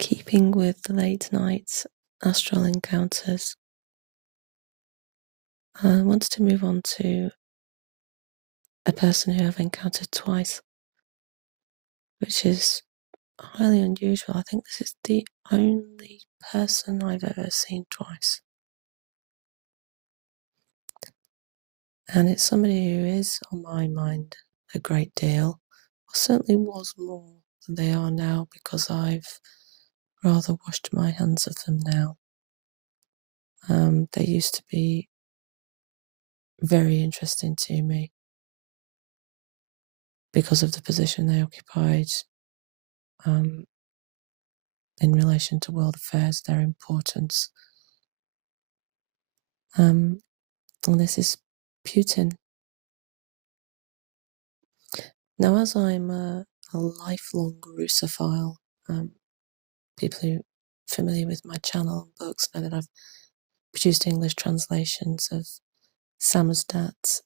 Keeping with the late night astral encounters, I wanted to move on to a person who I've encountered twice, which is highly unusual. I think this is the only person I've ever seen twice. And it's somebody who is on my mind a great deal, or certainly was more than they are now, because I've rather washed my hands of them now. They used to be very interesting to me because of the position they occupied in relation to world affairs, their importance. And this is Putin. Now, as I'm a lifelong Russophile, people who are familiar with my channel and books know that I've produced English translations of Samizdat's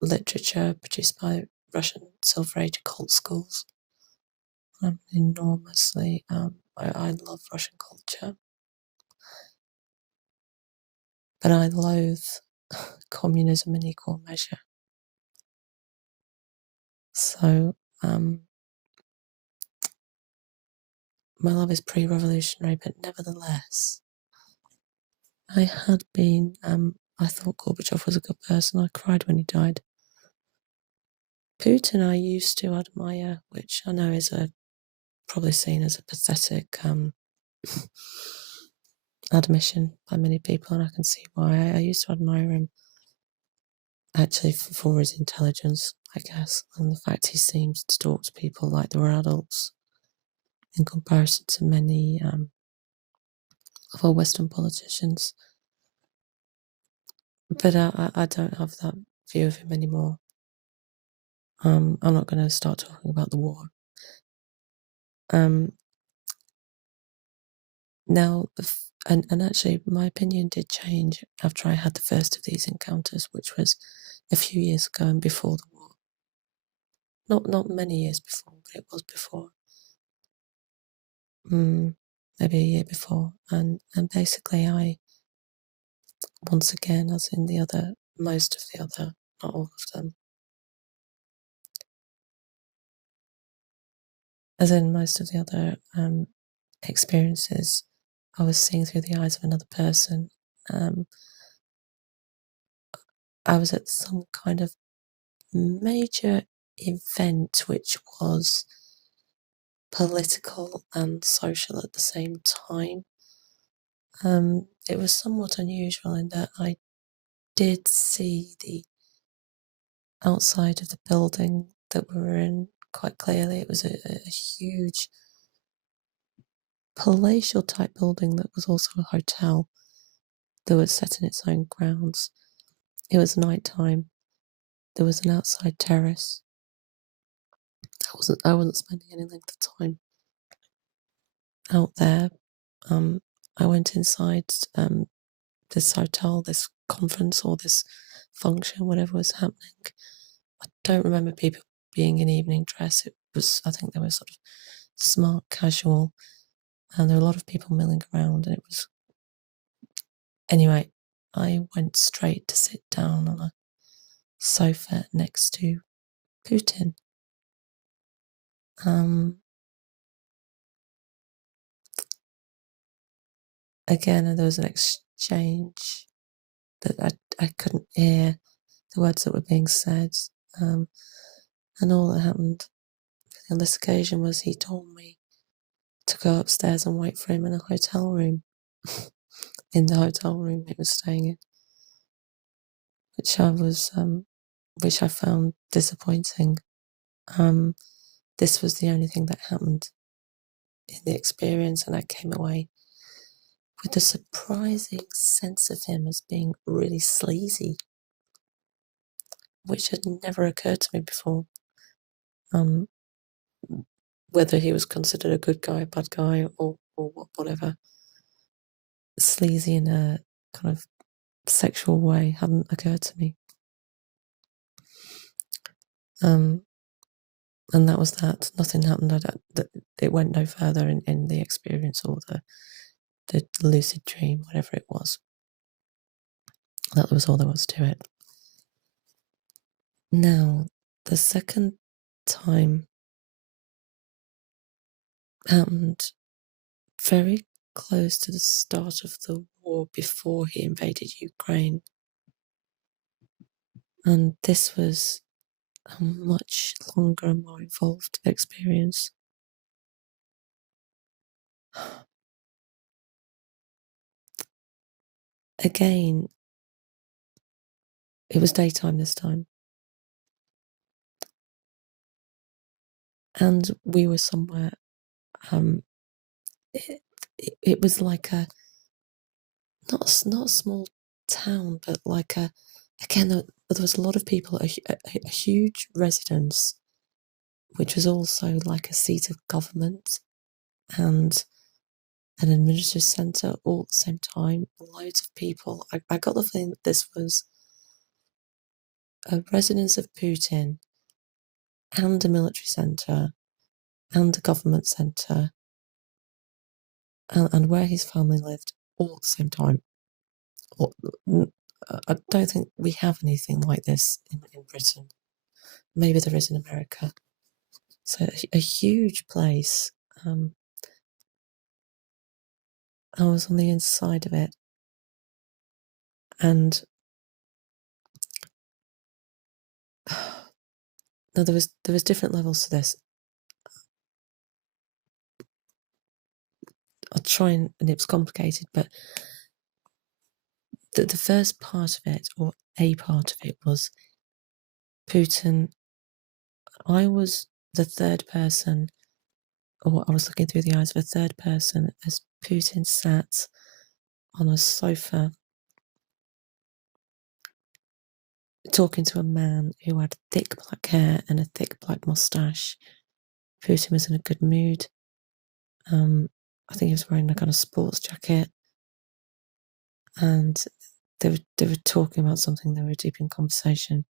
literature produced by Russian Silver Age occult schools. I'm enormously, I love Russian culture, but I loathe communism in equal measure. So, my love is pre-revolutionary, but nevertheless, I had been, I thought Gorbachev was a good person. I cried when he died. Putin I used to admire, which I know is probably seen as a pathetic admission by many people, and I can see why. I used to admire him, actually, for his intelligence, I guess, and the fact he seemed to talk to people like they were adults, in comparison to many of our Western politicians. But I don't have that view of him anymore. I'm not going to start talking about the war. Now, and actually, my opinion did change after I had the first of these encounters, which was a few years ago and before the war. Not many years before, but it was before. Maybe a year before. And basically, I, once again, as in most of the other, not all of them, as in most of the other experiences, I was seeing through the eyes of another person. I was at some kind of major event which was political and social at the same time. It was somewhat unusual in that I did see the outside of the building that we were in quite clearly. It was a huge palatial type building that was also a hotel that was set in its own grounds. It was night time. There was an outside terrace. I wasn't spending any length of time out there. I went inside this hotel, this conference or this function, whatever was happening. I don't remember people being in evening dress. I think they were sort of smart, casual, and there were a lot of people milling around, and it was... Anyway, I went straight to sit down on a sofa next to Putin. Again, there was an exchange that I couldn't hear the words that were being said, and all that happened on this occasion was he told me to go upstairs and wait for him in a hotel room, in the hotel room he was staying in, which I found disappointing. This was the only thing that happened in the experience, and I came away with a surprising sense of him as being really sleazy, which had never occurred to me before. Whether he was considered a good guy, bad guy, or whatever, sleazy in a kind of sexual way hadn't occurred to me. And that was that. Nothing happened. It went no further in the experience or the lucid dream, whatever it was. That was all there was to it. Now, the second time happened very close to the start of the war before he invaded Ukraine. And this was a much longer and more involved experience. Again, it was daytime this time. And we were somewhere, it was like not a small town, but like again, there was a lot of people, a huge residence, which was also like a seat of government and an administrative centre all at the same time. Loads of people. I got the feeling that this was a residence of Putin and a military centre and a government centre and where his family lived all at the same time. I don't think we have anything like this in Britain. Maybe there is in America. So a huge place. I was on the inside of it, and now there was different levels to this. I'll try and it was complicated, but the first part of it, or a part of it, was Putin. I was the third person, or I was looking through the eyes of a third person as Putin sat on a sofa talking to a man who had thick black hair and a thick black moustache. Putin was in a good mood. I think he was wearing a kind of sports jacket, and they were talking about something. They were deep in conversation.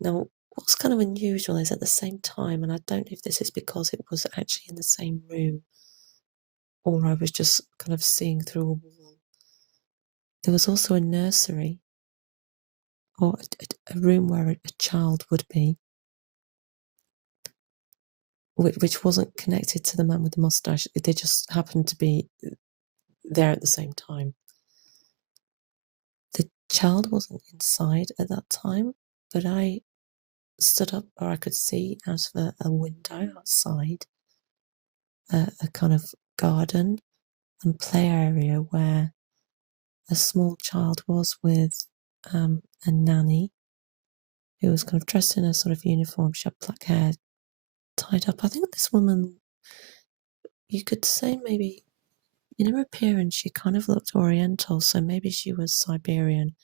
Now, what's kind of unusual is at the same time, and I don't know if this is because it was actually in the same room or I was just kind of seeing through a wall, there was also a nursery, or a room where a child would be, which wasn't connected to the man with the moustache. They just happened to be there at the same time. The child wasn't inside at that time, but I stood up where I could see out of a window outside a kind of garden and play area where a small child was with a nanny who was kind of dressed in a sort of uniform. She had black hair tied up. I think this woman, you could say maybe in her appearance, she kind of looked oriental, so maybe she was Siberian.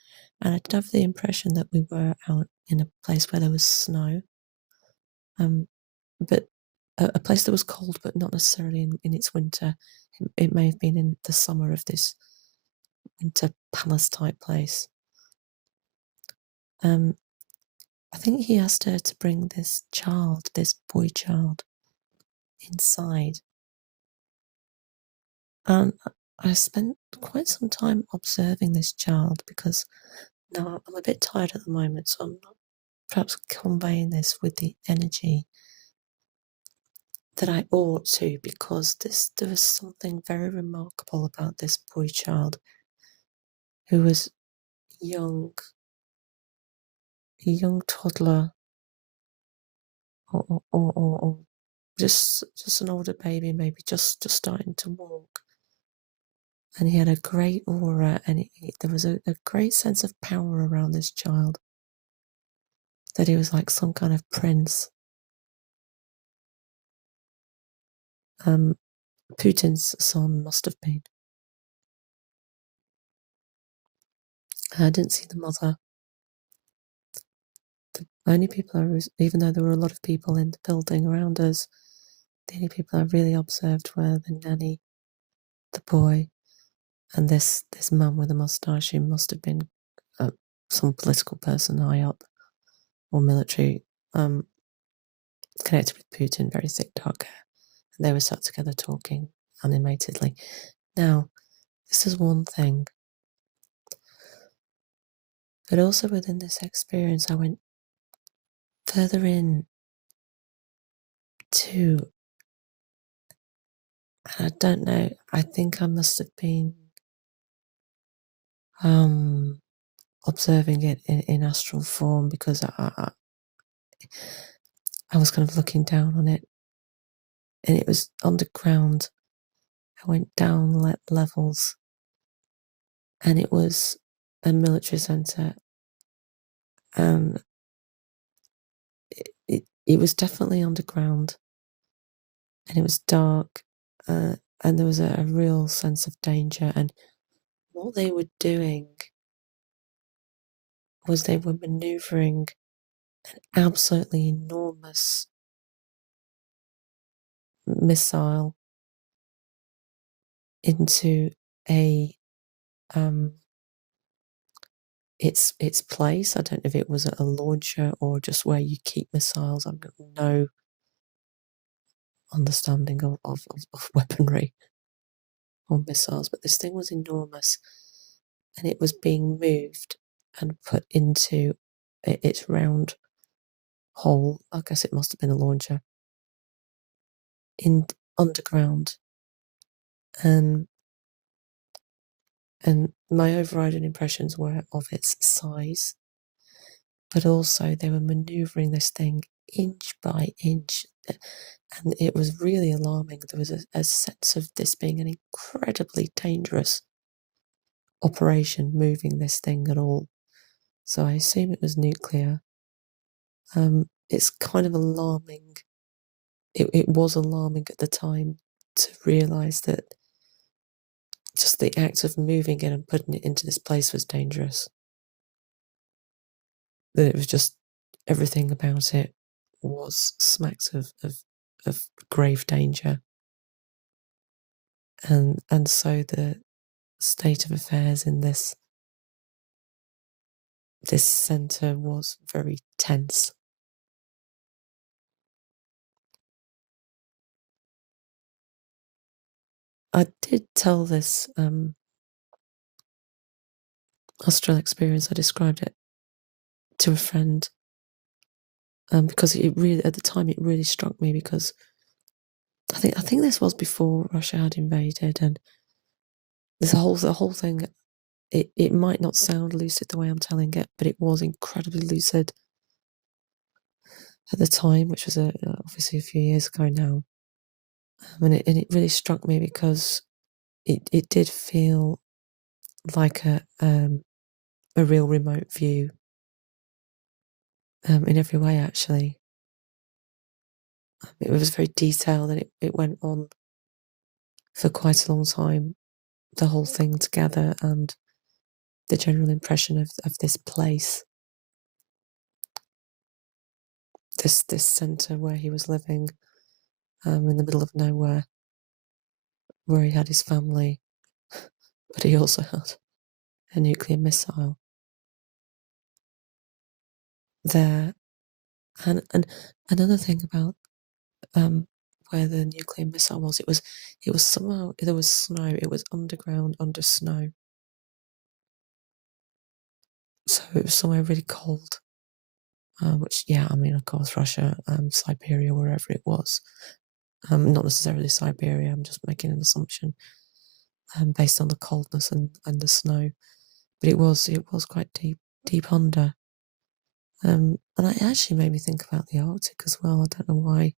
And I did have the impression that we were out in a place where there was snow, but a place that was cold, but not necessarily in its winter. It may have been in the summer of this winter palace type place. I think he asked her to bring this child, this boy child, inside. And I spent quite some time observing this child because now I'm a bit tired at the moment, so I'm not perhaps conveying this with the energy that I ought to, because there was something very remarkable about this boy child who was young, a young toddler, or just an older baby, maybe just starting to walk. And he had a great aura, and there was a great sense of power around this child, that he was like some kind of prince. Putin's son must have been. I didn't see the mother. The only people even though there were a lot of people in the building around us, the only people I really observed were the nanny, the boy, and this man with a moustache who must have been some political person high up or military. connected with Putin, very thick dark hair. And they were sat together talking animatedly. Now, this is one thing. But also within this experience, I went further in to, and I don't know, I think I must have been observing it in astral form, because I was kind of looking down on it, and it was underground. I went down levels, and it was a military centre, and it was definitely underground, and it was dark, and there was a real sense of danger. And what they were doing was they were manoeuvring an absolutely enormous missile into a its place. I don't know if it was a launcher or just where you keep missiles. I've got no understanding of weaponry or missiles, but this thing was enormous, and it was being moved and put into its round hole. I guess it must have been a launcher in underground, and my overriding impressions were of its size, but also they were manoeuvring this thing inch by inch, and it was really alarming. There was a sense of this being an incredibly dangerous operation, moving this thing at all. So I assume it was nuclear. It's kind of alarming. It was alarming at the time to realise that just the act of moving it and putting it into this place was dangerous. That it was just, everything about it was smacks of grave danger. And so the state of affairs in this centre was very tense. I did tell this astral experience, I described it to a friend, because it really, at the time, it really struck me, because I think this was before Russia had invaded, and the whole thing, it might not sound lucid the way I'm telling it, but it was incredibly lucid at the time, which was obviously a few years ago now. And it really struck me, because it did feel like a real remote view, in every way, actually. It was very detailed, and it went on for quite a long time, the whole thing together, and the general impression of this place, this centre where he was living, in the middle of nowhere, where he had his family, but he also had a nuclear missile there. And another thing about where the nuclear missile was, it was somehow, there was snow. It was underground, under snow, so it was somewhere really cold. Which, yeah, I mean, of course, Russia, Siberia, wherever it was. Not necessarily Siberia. I'm just making an assumption, based on the coldness and the snow. But it was quite deep under. And it actually made me think about the Arctic as well. I don't know why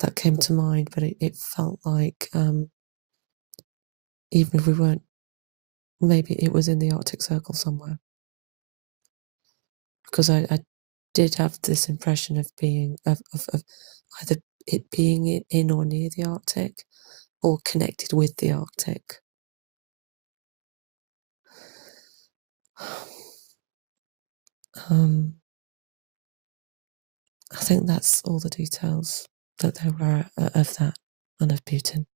that came to mind, but it felt like, even if we weren't, maybe it was in the Arctic Circle somewhere, because I did have this impression of being of either it being in or near the Arctic, or connected with the Arctic. I think that's all the details that there were of that and of Putin.